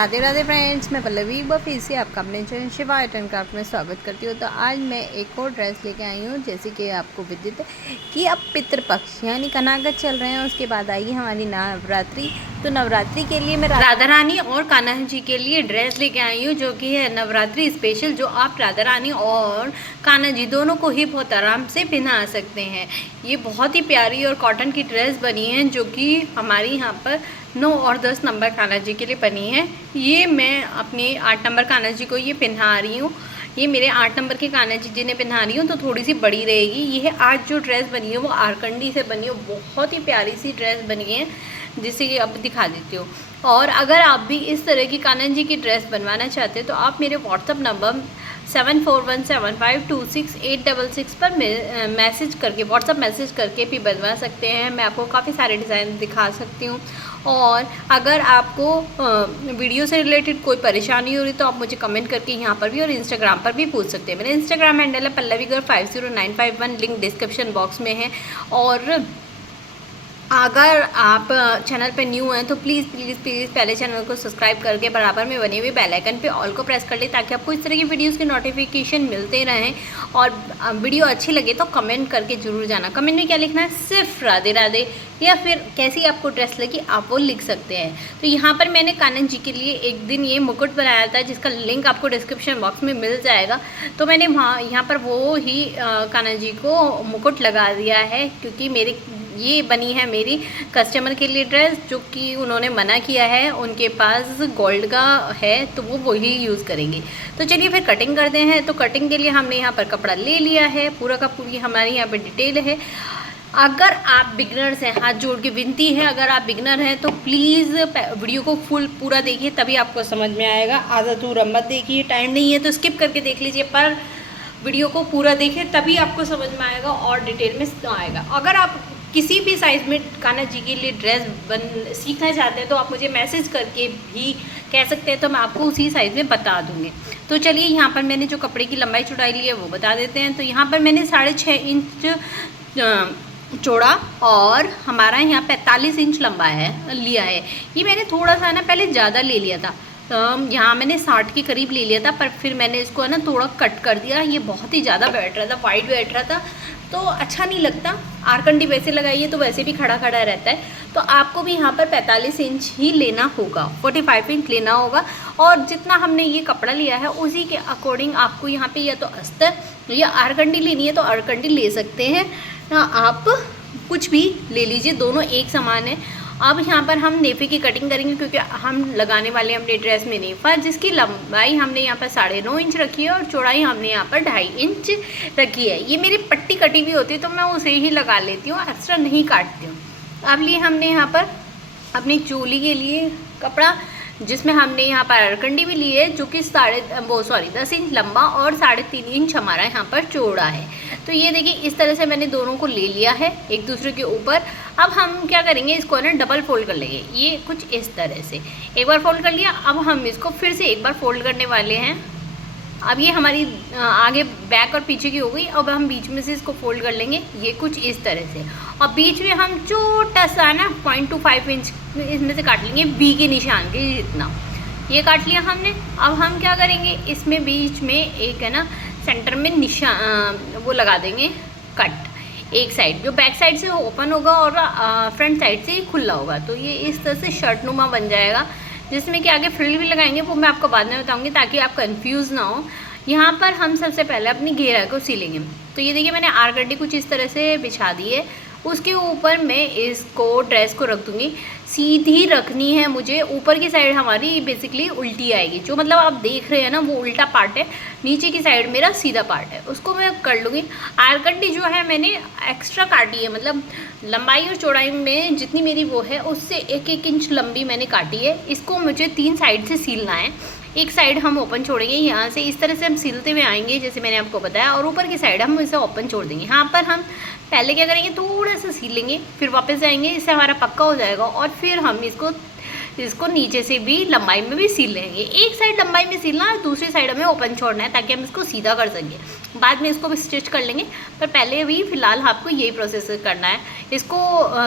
Radhe Radhe friends, मैं पल्लवी फिर से आपका अपने channel Shiva art and craft में स्वागत करती हूँ। तो आज मैं एक और ड्रेस लेके आई हूँ। जैसे कि आपको विदित है कि अब पितृपक्ष यानी कनागत चल रहे हैं, उसके बाद आएगी हमारी नवरात्रि। तो नवरात्रि के लिए मैं राधा रानी और कान्हा जी के लिए ड्रेस लेके आई हूँ, जो कि है नवरात्रि स्पेशल, जो आप राधा रानी और कान्हा जी दोनों को ही बहुत आराम से पहना सकते हैं। ये बहुत ही प्यारी और कॉटन की ड्रेस बनी है, जो कि हमारी यहाँ पर 9 और 10 नंबर कान्हा जी के लिए बनी है। ये मैं अपने 8 नंबर कान्हा जी को ये पहना रही हूँ। ये मेरे 8 नंबर के कान्हा जी जिन्हें पहना रही हूँ, तो थोड़ी सी बड़ी रहेगी। ये आज जो ड्रेस बनी है वो आरकंडी से बनी है, बहुत ही प्यारी सी ड्रेस बनी है, जिसे कि अब दिखा देती हूँ। और अगर आप भी इस तरह की कान्हा जी की ड्रेस बनवाना चाहते हैं तो आप मेरे व्हाट्सअप नंबर 7417526866 पर मैसेज करके, व्हाट्सअप मैसेज करके भी बनवा सकते हैं। मैं आपको काफ़ी सारे डिज़ाइन दिखा सकती हूँ। और अगर आपको वीडियो से रिलेटेड कोई परेशानी हो रही तो आप मुझे कमेंट करके यहाँ पर भी और इंस्टाग्राम पर भी पूछ सकते हैं। मेरा इंस्टाग्राम हैंडल है pallavi500951, लिंक डिस्क्रिप्शन बॉक्स में है। और अगर आप चैनल पे न्यू हैं तो प्लीज़ प्लीज़ प्लीज़ पहले चैनल को सब्सक्राइब करके बराबर में बने हुए बेल आइकन पे ऑल को प्रेस कर ले, ताकि आपको इस तरह की वीडियोस के नोटिफिकेशन मिलते रहें। और वीडियो अच्छी लगे तो कमेंट करके ज़रूर जाना। कमेंट में क्या लिखना है, सिर्फ राधे राधे या फिर कैसी आपको ड्रेस लगी आप वो लिख सकते हैं। तो यहाँ पर मैंने कान्हा जी के लिए एक दिन ये मुकुट बनाया था, जिसका लिंक आपको डिस्क्रिप्शन बॉक्स में मिल जाएगा। तो मैंने यहाँ पर वो ही कान्हा जी को मुकुट लगा दिया है, क्योंकि मेरी ये बनी है मेरी कस्टमर के लिए ड्रेस, जो कि उन्होंने मना किया है, उनके पास गोल्ड का है तो वो वही यूज़ करेंगे। तो चलिए फिर कटिंग करते हैं। तो कटिंग के लिए हमने यहाँ पर कपड़ा ले लिया है, पूरा का पूरी हमारी यहाँ पर डिटेल है। अगर आप बिगनर्स हैं, हाथ जोड़ के विनती है, अगर आप बिगनर हैं तो प्लीज़ वीडियो को फुल पूरा देखिए, तभी आपको समझ में आएगा। आधा दूर मत देखिए, टाइम नहीं है तो स्किप करके देख लीजिए, पर वीडियो को पूरा देखिए तभी आपको समझ में आएगा और डिटेल में आएगा। अगर आप किसी भी साइज़ में कान्हा जी के लिए ड्रेस सीखना चाहते हैं तो आप मुझे मैसेज करके भी कह सकते हैं, तो मैं आपको उसी साइज़ में बता दूँगी। तो चलिए यहाँ पर मैंने जो कपड़े की लंबाई चौड़ाई ली है वो बता देते हैं। तो यहाँ पर मैंने 6.5 इंच चौड़ा और हमारा यहाँ 45 इंच लंबा है लिया है। ये मैंने थोड़ा सा ना पहले ज़्यादा ले लिया था, यहाँ मैंने 60 के करीब ले लिया था, पर फिर मैंने इसको ना थोड़ा कट कर दिया। ये बहुत ही ज़्यादा बैठ रहा था, वाइड बैठ रहा था, तो अच्छा नहीं लगता। आरकंडी वैसे लगाइए तो वैसे भी खड़ा खड़ा रहता है। तो आपको भी यहाँ पर 45 इंच ही लेना होगा, 45 इंच लेना होगा। और जितना हमने ये कपड़ा लिया है उसी के अकॉर्डिंग आपको यहाँ पे या तो अस्तर या आरकंडी लेनी है तो आरकंडी ले सकते हैं, आप कुछ भी ले लीजिए, दोनों एक समान है। अब यहाँ पर हम नेफे की कटिंग करेंगे, क्योंकि हम लगाने वाले अपने ड्रेस में नेफा, जिसकी लंबाई हमने यहाँ पर 9.5 इंच रखी है और चौड़ाई हमने यहाँ पर 2.5 इंच रखी है। ये मेरी पट्टी कटी हुई होती है तो मैं उसे ही लगा लेती हूँ, एक्स्ट्रा नहीं काटती हूँ। अब लिए हमने यहाँ पर अपनी चोली के लिए कपड़ा, जिसमें हमने यहाँ पर अरकंडी भी ली है, जो कि 10 इंच लंबा और 3.5 इंच हमारा यहाँ पर चौड़ा है। तो ये देखिए इस तरह से मैंने दोनों को ले लिया है एक दूसरे के ऊपर। अब हम क्या करेंगे, इसको ना डबल फोल्ड कर लेंगे, ये कुछ इस तरह से। एक बार फोल्ड कर लिया, अब हम इसको फिर से एक बार फोल्ड करने वाले हैं। अब ये हमारी आगे बैक और पीछे की हो गई। अब हम बीच में से इसको फोल्ड कर लेंगे, ये कुछ इस तरह से। और बीच में हम छोटा सा ना 0.25 इंच इसमें से काट लेंगे, बी के निशान के जितना। ये काट लिया हमने। अब हम क्या करेंगे, इसमें बीच में एक है ना सेंटर में निशान वो लगा देंगे, कट। एक साइड जो बैक साइड से ओपन होगा और फ्रंट साइड से खुला होगा, तो ये इस तरह से शर्ट नुमा बन जाएगा, जिसमें कि आगे फ्रिल भी लगाएंगे, वो मैं आपको बाद में बताऊंगी ताकि आप कंफ्यूज ना हो। यहाँ पर हम सबसे पहले अपनी घेरा को सिलेंगे। तो ये देखिए मैंने आरकंडी कुछ इस तरह से बिछा दी है, उसके ऊपर मैं इसको ड्रेस को रख दूँगी। सीधी रखनी है मुझे, ऊपर की साइड हमारी बेसिकली उल्टी आएगी, जो मतलब आप देख रहे हैं ना वो उल्टा पार्ट है, नीचे की साइड मेरा सीधा पार्ट है, उसको मैं कर लूँगी। आरकंडी जो है मैंने एक्स्ट्रा काटी है, मतलब लंबाई और चौड़ाई में जितनी मेरी वो है उससे 1-1 इंच लंबी मैंने काटी है। इसको मुझे 3 साइड से सीलना है। एक साइड हम ओपन छोड़ेंगे, यहाँ से इस तरह से हम सिलते हुए आएंगे जैसे मैंने आपको बताया, और ऊपर की साइड हम इसे ओपन छोड़ देंगे। यहाँ पर हम पहले क्या करेंगे, थोड़ा सा सील लेंगे, फिर वापस जाएंगे, इससे हमारा पक्का हो जाएगा। और फिर हम इसको इसको नीचे से भी लंबाई में भी सील लेंगे। एक साइड लंबाई में सीलना और दूसरी साइड हमें ओपन छोड़ना है ताकि हम इसको सीधा कर सकें। बाद में इसको भी स्टिच कर लेंगे, पर पहले भी फ़िलहाल आपको यही प्रोसेस करना है। इसको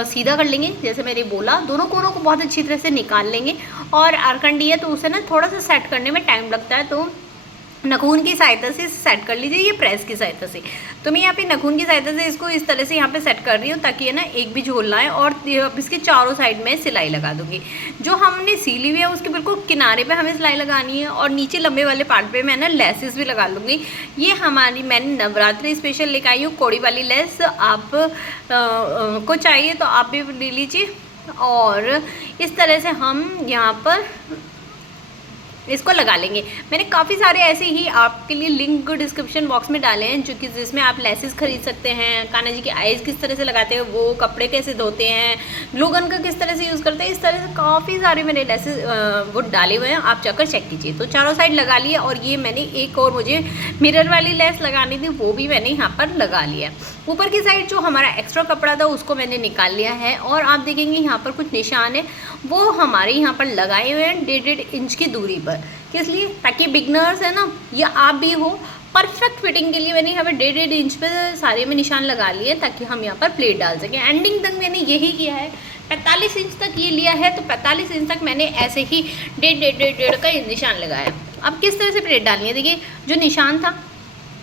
सीधा कर लेंगे जैसे मैंने बोला, दोनों कोनों को बहुत अच्छी तरह से निकाल लेंगे। और आरकंडी है तो उसे ना थोड़ा सा सेट करने में टाइम लगता है, तो नखून की सहायता से सेट कर लीजिए, ये प्रेस की सहायता से। तो मैं यहाँ पे नखून की सहायता से इसको इस तरह से यहाँ पे सेट कर रही हूँ ताकि है ना एक भी झोल ना आए। और इसके चारों साइड में सिलाई लगा दूँगी। जो हमने सीली हुई है उसके बिल्कुल किनारे पे हमें सिलाई लगानी है, और नीचे लंबे वाले पार्ट पे मैं ना लेसेस भी लगा लूँगी। ये हमारी मैंने नवरात्रि स्पेशल लेकर आई हूँ कोड़ी वाली लेस। आप को चाहिए तो आप भी ले लीजिए। और इस तरह से हम यहाँ पर इसको लगा लेंगे। मैंने काफ़ी सारे ऐसे ही आपके लिए लिंक डिस्क्रिप्शन बॉक्स में डाले हैं, जो कि जिसमें आप लेसेस खरीद सकते हैं। कान्हा जी की आइज़ किस तरह से लगाते हैं, वो कपड़े कैसे धोते हैं, ग्लू गन का किस तरह से यूज़ करते हैं, इस तरह से काफ़ी सारे मैंने लेसेस वो डाले हुए हैं, आप जाकर चेक कीजिए। तो चारों साइड लगा लिया। और ये मैंने एक और मुझे मिरर वाली लेस लगानी थी, वो भी मैंने यहाँ पर लगा लिया। ऊपर की साइड जो हमारा एक्स्ट्रा कपड़ा था उसको मैंने निकाल लिया है। और आप देखेंगे यहाँ पर कुछ निशान है, वो हमारे यहाँ पर लगाए हुए हैं 1.5 इंच की दूरी पर। किस लिए? ताकि बिगनर्स है ना, या आप भी हो, परफेक्ट फिटिंग के लिए मैंने यहाँ पर 1.5 इंच पे सारे में निशान लगा लिए ताकि हम यहाँ पर प्लेट डाल सकें। एंडिंग तक मैंने यही किया है, 45 इंच तक ये लिया है, तो 45 इंच तक मैंने ऐसे ही 1.5 का निशान लगाया। अब किस तरह से प्लेट डालनी है, देखिए जो निशान था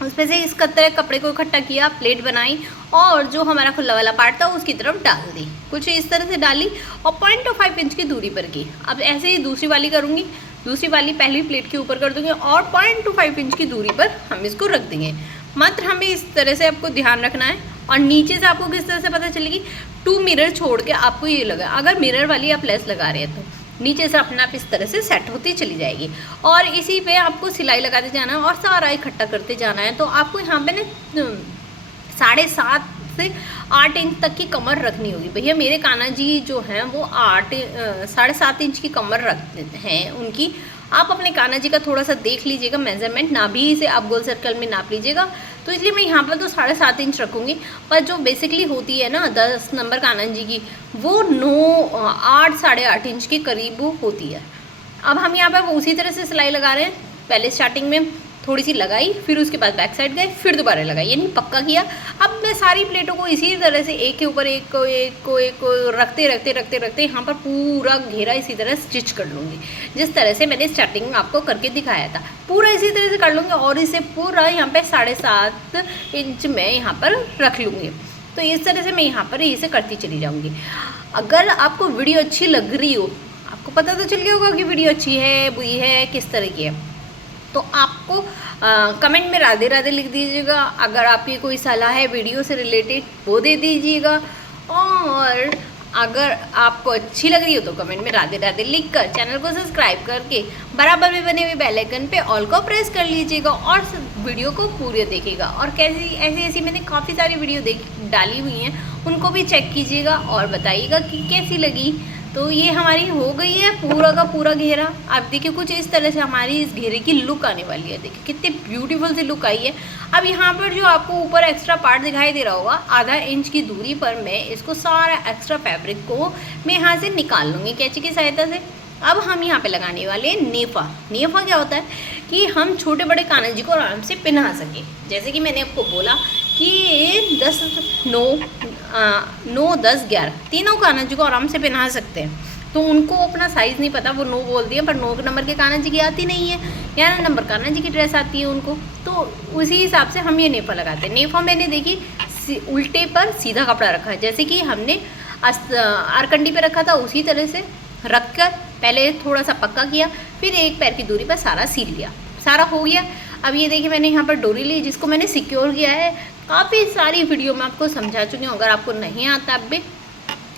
उसमें से इस कपड़े को इकट्ठा किया, प्लेट बनाई, और जो हमारा खुला वाला पार्ट था उसकी तरफ डाल दी, कुछ इस तरह से डाली और 0.5 इंच की दूरी पर की। अब ऐसे ही दूसरी वाली करूँगी, दूसरी वाली पहली प्लेट के ऊपर कर दूँगी और 0.25 इंच की दूरी पर हम इसको रख देंगे। मात्र हमें इस तरह से आपको ध्यान रखना है। और नीचे से आपको किस तरह से पता चलेगी, 2 मिरर छोड़ के आपको ये लगा, अगर मिरर वाली आप लेस लगा रहे हैं तो नीचे से अपने आप इस तरह से सेट होती चली जाएगी। और इसी पे आपको सिलाई लगाते जाना है और सारा इकट्ठा करते जाना है। तो आपको यहाँ पे ना 7.5 से 8 इंच तक की कमर रखनी होगी। भैया मेरे कान्हा जी जो हैं वो 7.5 इंच की कमर रखते हैं उनकी। आप अपने कान्हा जी का थोड़ा सा देख लीजिएगा मेजरमेंट, नाभि से आप गोल सर्कल में नाप लीजिएगा। तो इसलिए मैं यहाँ पर तो 7.5 इंच रखूँगी, पर जो बेसिकली होती है ना 10 नंबर कान्हा जी की, वो 8 8.5 इंच के करीब होती है। अब हम यहाँ पर उसी तरह से सिलाई लगा रहे हैं। पहले स्टार्टिंग में थोड़ी सी लगाई, फिर उसके बाद बैक साइड गए, फिर दोबारा लगाई, यानी पक्का किया। अब मैं सारी प्लेटों को इसी तरह से एक के ऊपर एक को रखते रखते यहाँ पर पूरा घेरा इसी तरह स्टिच कर लूँगी, जिस तरह से मैंने स्टार्टिंग में आपको करके दिखाया था। पूरा इसी तरह से कर लूँगी और इसे पूरा यहाँ पर 7.5 इंच में यहाँ पर रख लूँगी। तो इस तरह से मैं यहाँ पर इसे करती चली जाऊँगी। अगर आपको वीडियो अच्छी लग रही हो, आपको पता तो चल गया होगा कि वीडियो अच्छी है बुरी है किस तरह की है, तो आपको कमेंट में राधे राधे लिख दीजिएगा। अगर आपकी कोई सलाह है वीडियो से रिलेटेड वो दे दीजिएगा। और अगर आपको अच्छी लग रही हो तो कमेंट में राधे राधे लिखकर चैनल को सब्सक्राइब करके बराबर में बने हुए बेल आइकन पे ऑल को प्रेस कर लीजिएगा और वीडियो को पूरे देखिएगा। और कैसी ऐसी मैंने काफ़ी सारी वीडियो डाली हुई हैं, उनको भी चेक कीजिएगा और बताइएगा कि कैसी लगी। तो ये हमारी हो गई है पूरा का पूरा घेरा। आप देखिए कुछ इस तरह से हमारी इस घेरे की लुक आने वाली है। देखिए कितनी ब्यूटीफुल सी लुक आई है। अब यहाँ पर जो आपको ऊपर एक्स्ट्रा पार्ट दिखाई दे रहा होगा, आधा इंच की दूरी पर मैं इसको सारा एक्स्ट्रा फैब्रिक को मैं यहाँ से निकाल लूँगी कैंची की सहायता से। अब हम यहाँ पे लगाने वाले हैं नेफा। नेफा क्या होता है कि हम छोटे बड़े कान्हा जी को आराम से पहना सकें। जैसे कि मैंने आपको बोला कि 10, 9, 10, 11 तीनों कान्हा जी को आराम से पहना सकते हैं। तो उनको अपना साइज़ नहीं पता, वो 9 बोल दिया, पर 9 नंबर के कान्हा जी की आती नहीं है, 11 नंबर कान्हा जी की ड्रेस आती है उनको। तो उसी हिसाब से हम ये नेफा लगाते हैं। नेफा मैंने देखी उल्टे पर सीधा कपड़ा रखा है, जैसे कि हमने आरकंडी पे रखा था उसी तरह से रख कर पहले थोड़ा सा पक्का किया, फिर एक पैर की दूरी पर सारा सील लिया। सारा हो गया। अब ये देखिए मैंने यहाँ पर डोरी ली जिसको मैंने सिक्योर किया है। काफ़ी सारी वीडियो में आपको समझा चुकी हूँ, अगर आपको नहीं आता अब भी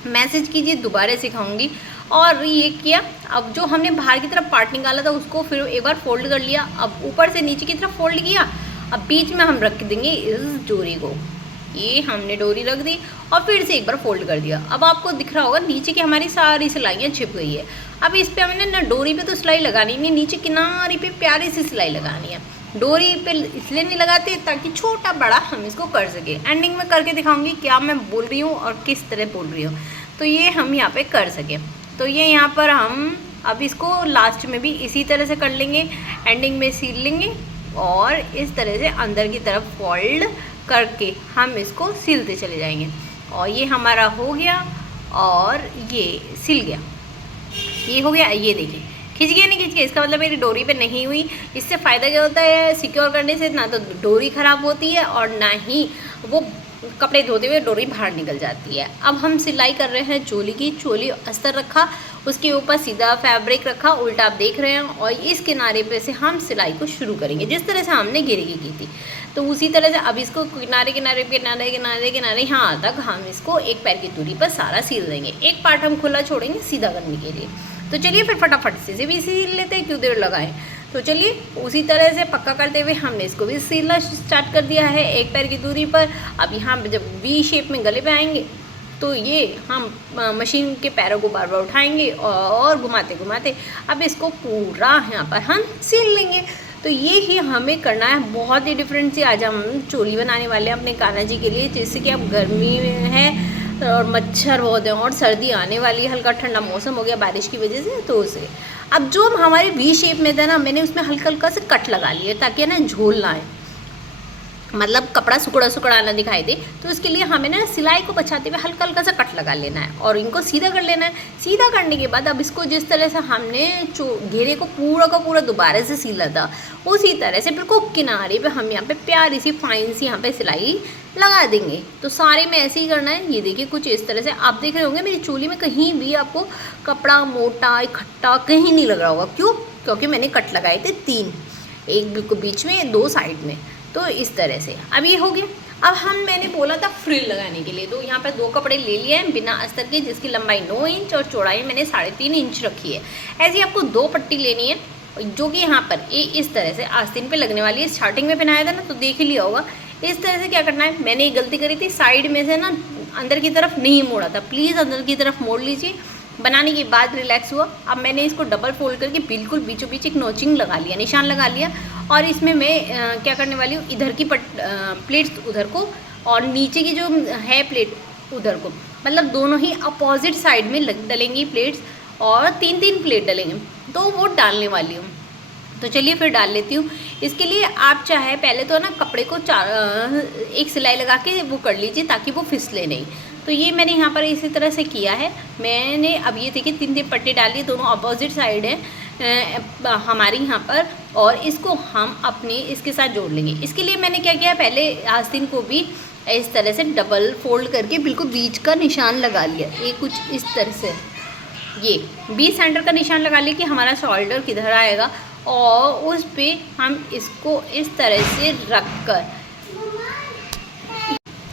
मैसेज कीजिए, दोबारा सिखाऊंगी। और ये किया। अब जो हमने बाहर की तरफ पार्ट निकाला था उसको फिर एक बार फोल्ड कर लिया। अब ऊपर से नीचे की तरफ फोल्ड किया। अब बीच में हम रख देंगे इस डोरी को, ये हमने डोरी रख दी और फिर से एक बार फोल्ड कर दिया। अब आपको दिख रहा होगा नीचे की हमारी सारी सिलाइयाँ छिप गई है। अब इस पर हमने ना डोरी पे तो सिलाई लगानी नहीं, नीचे किनारे पे प्यारी सी सिलाई लगानी है। डोरी पे इसलिए नहीं लगाते ताकि छोटा बड़ा हम इसको कर सके। एंडिंग में करके दिखाऊंगी क्या मैं बोल रही हूँ और किस तरह बोल रही हूँ, तो ये हम यहाँ पे कर सकें। तो ये यहाँ पर हम अब इसको लास्ट में भी इसी तरह से कर लेंगे, एंडिंग में सील लेंगे और इस तरह से अंदर की तरफ फोल्ड करके हम इसको सीलते चले जाएंगे। और ये हमारा हो गया और ये सिल गया, ये हो गया। ये देखिए खिंच गया, नहीं खिंच गया, इसका मतलब मेरी डोरी पे नहीं हुई। इससे फ़ायदा क्या होता है, सिक्योर करने से ना तो डोरी ख़राब होती है और ना ही वो कपड़े धोते हुए डोरी बाहर निकल जाती है। अब हम सिलाई कर रहे हैं चोली की। चोली अस्तर रखा, उसके ऊपर सीधा फैब्रिक रखा, उल्टा आप देख रहे हैं, और इस किनारे पे से हम सिलाई को शुरू करेंगे जिस तरह से हमने घेरे की थी। तो उसी तरह से अब इसको किनारे किनारे किनारे किनारे किनारे यहाँ तक हम इसको एक पैर की दूरी पर सारा सिल देंगे। एक पार्ट हम खुला छोड़ेंगे सीधा करने के लिए। तो चलिए फिर फटाफट से भी सिल लेते हैं, क्यों देर लगाएं। तो चलिए उसी तरह से पक्का करते हुए हमने इसको भी सिलना स्टार्ट कर दिया है एक पैर की दूरी पर। अब यहाँ जब वी शेप में गले पे आएंगे तो ये हम मशीन के पैरों को बार बार उठाएंगे और घुमाते घुमाते अब इसको पूरा यहाँ पर हम सिल लेंगे। तो ये ही हमें करना है। बहुत ही डिफरेंट सी आज हम चोली बनाने वाले हैं अपने कान्हा जी के लिए, जैसे कि अब गर्मी है और मच्छर बहुत है और सर्दी आने वाली है, हल्का ठंडा मौसम हो गया बारिश की वजह से। तो उसे अब जो हमारे वी शेप में था ना, मैंने उसमें हल्का हल्का से कट लगा लिए ताकि ना झोल ना आए, मतलब कपड़ा सुकड़ा सुकड़ा ना दिखाई दे। तो इसके लिए हमें ना सिलाई को बचाते हुए हल्का हल्का सा कट लगा लेना है और इनको सीधा कर लेना है। सीधा करने के बाद अब इसको जिस तरह से हमने घेरे को पूरा का पूरा दोबारा से सिला था, उसी तरह से बिल्कुल किनारे पे हम यहाँ पे प्यारी सी फाइन सी यहाँ पे सिलाई लगा देंगे। तो सारे में ऐसे ही करना है। ये देखिए कुछ इस तरह से आप देख रहे होंगे मेरी चोली में कहीं भी आपको कपड़ा मोटा इकट्ठा कहीं नहीं लग रहा होगा। क्यों? क्योंकि मैंने कट लगाए थे 3, एक बिल्कुल बीच में 2 साइड में। तो इस तरह से अब ये हो गया। अब मैंने बोला था फ्रिल लगाने के लिए, तो यहाँ पर 2 कपड़े ले लिए हैं बिना अस्तर के, जिसकी लंबाई 9 इंच और चौड़ाई मैंने 3.5 इंच रखी है। ऐसे आपको 2 पट्टी लेनी है जो कि यहाँ पर इस तरह से आस्तीन पे लगने वाली है। स्टार्टिंग में पहनाया था ना तो देख ही लिया होगा। इस तरह से क्या करना है, मैंने एक गलती करी थी, साइड में से ना अंदर की तरफ नहीं मोड़ा था, प्लीज़ अंदर की तरफ मोड़ लीजिए। बनाने के बाद रिलैक्स हुआ। अब मैंने इसको डबल फोल्ड करके बिल्कुल बीचों बीच एक नोचिंग लगा लिया, निशान लगा लिया। और इसमें मैं क्या करने वाली हूँ, इधर की प्लेट्स उधर को और नीचे की जो है प्लेट उधर को, मतलब दोनों ही अपोजिट साइड में डलेंगी प्लेट्स और 3-3 प्लेट डलेंगे, तो वो डालने वाली हूँ। तो चलिए फिर डाल लेती हूँ। इसके लिए आप चाहे पहले तो ना कपड़े को एक सिलाई लगा के वो कर लीजिए ताकि वो फिसले नहीं। तो ये मैंने यहाँ पर इसी तरह से किया है मैंने। अब ये देखिए 3-3 पट्टी डाली, दोनों अपोजिट साइड है हमारी यहाँ पर, और इसको हम अपने इसके साथ जोड़ लेंगे। इसके लिए मैंने क्या किया, पहले आस्तीन को भी इस तरह से डबल फोल्ड करके बिल्कुल बीच का निशान लगा लिया। ये कुछ इस तरह से ये बीच सेंटर का निशान लगा लिया कि हमारा शोल्डर किधर आएगा, और उस पे हम इसको इस तरह से रख कर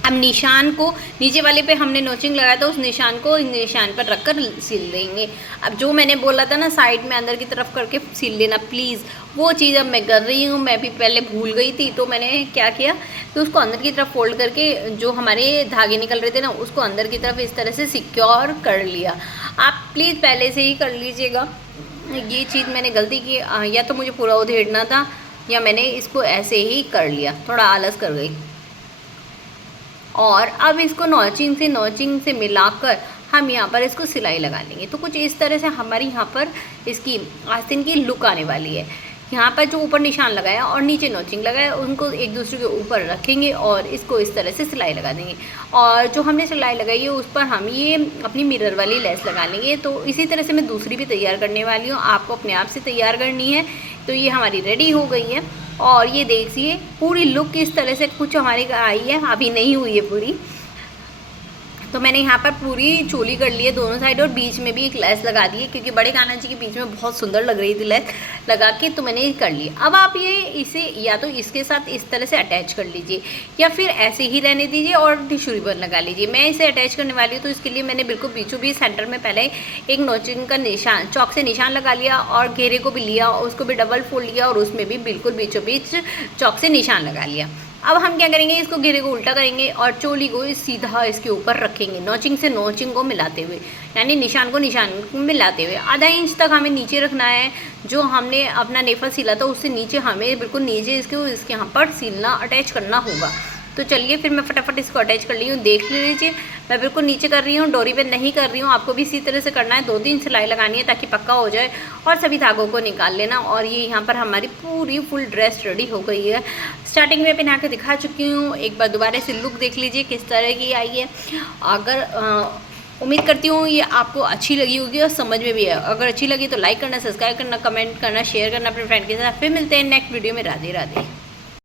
अब निशान को नीचे वाले पे हमने नोचिंग लगाया था, उस निशान को इस निशान पर रख कर सिल देंगे। अब जो मैंने बोला था ना साइड में अंदर की तरफ करके सिल लेना प्लीज़, वो चीज़ अब मैं कर रही हूँ। मैं भी पहले भूल गई थी, तो मैंने क्या किया कि उसको अंदर की तरफ फोल्ड करके जो हमारे धागे निकल रहे थे ना उसको अंदर की तरफ इस तरह से सिक्योर कर लिया। आप प्लीज़ पहले से ही कर लीजिएगा। ये चीज़ मैंने गलती की, या तो मुझे पूरा उधेड़ना था या मैंने इसको ऐसे ही कर लिया, थोड़ा आलस कर गई। और अब इसको नॉचिंग से मिलाकर हम यहाँ पर इसको सिलाई लगा लेंगे। तो कुछ इस तरह से हमारी यहाँ पर इसकी आस्तीन की लुक आने वाली है। यहाँ पर जो ऊपर निशान लगाया और नीचे नॉचिंग लगाया उनको एक दूसरे के ऊपर रखेंगे और इसको इस तरह से सिलाई लगा देंगे। और जो हमने सिलाई लगाई है उस पर हम ये अपनी मिरर वाली लेस लगा लेंगे। तो इसी तरह से मैं दूसरी भी तैयार करने वाली हूँ, आपको अपने आप से तैयार करनी है। तो ये हमारी रेडी हो गई है और ये देखिए पूरी लुक इस तरह से कुछ हमारी आई है, अभी नहीं हुई है पूरी। तो मैंने यहाँ पर पूरी चोली कर ली है दोनों साइड और बीच में भी एक लेस लगा दी है, क्योंकि बड़े कान्हा जी के बीच में बहुत सुंदर लग रही थी लेस लगा के, तो मैंने ये कर ली। अब आप ये इसे या तो इसके साथ इस तरह से अटैच कर लीजिए या फिर ऐसे ही रहने दीजिए और टिश्यू रिबन लगा लीजिए। मैं इसे अटैच करने वाली हूँ, तो इसके लिए मैंने बिल्कुल बीचों बीच सेंटर में पहले एक नोचिंग का निशान चौक से निशान लगा लिया और घेरे को भी लिया और उसको भी डबल फोल्ड किया और उसमें भी बिल्कुल बीचों बीच चौक से निशान लगा लिया। अब हम क्या करेंगे, इसको घेरे को उल्टा करेंगे और चोली को सीधा इसके ऊपर रखेंगे, नोचिंग से नोचिंग को मिलाते हुए, यानी निशान को निशान को मिलाते हुए। आधा इंच तक हमें नीचे रखना है। जो हमने अपना नेफा सिला था उससे नीचे हमें बिल्कुल नीचे इसके यहाँ पर सिलना अटैच करना होगा। तो चलिए फिर मैं फटाफट इसको अटैच कर ली हूँ। देख लीजिए मैं बिल्कुल नीचे कर रही हूँ, डोरी पे नहीं कर रही हूँ। आपको भी इसी तरह से करना है, 2-3 सिलाई लगानी है ताकि पक्का हो जाए और सभी धागों को निकाल लेना। और ये यहाँ पर हमारी पूरी फुल ड्रेस रेडी हो गई है। स्टार्टिंग में पहना के दिखा चुकी हूँ, एक बार दोबारा से लुक देख लीजिए किस तरह की आई है। अगर उम्मीद करती हूँ ये आपको अच्छी लगी होगी और समझ में भी है। अगर अच्छी लगी तो लाइक करना, सब्सक्राइब करना, कमेंट करना, शेयर करना अपने फ्रेंड के साथ। फिर मिलते हैं नेक्स्ट वीडियो में। राधे राधे।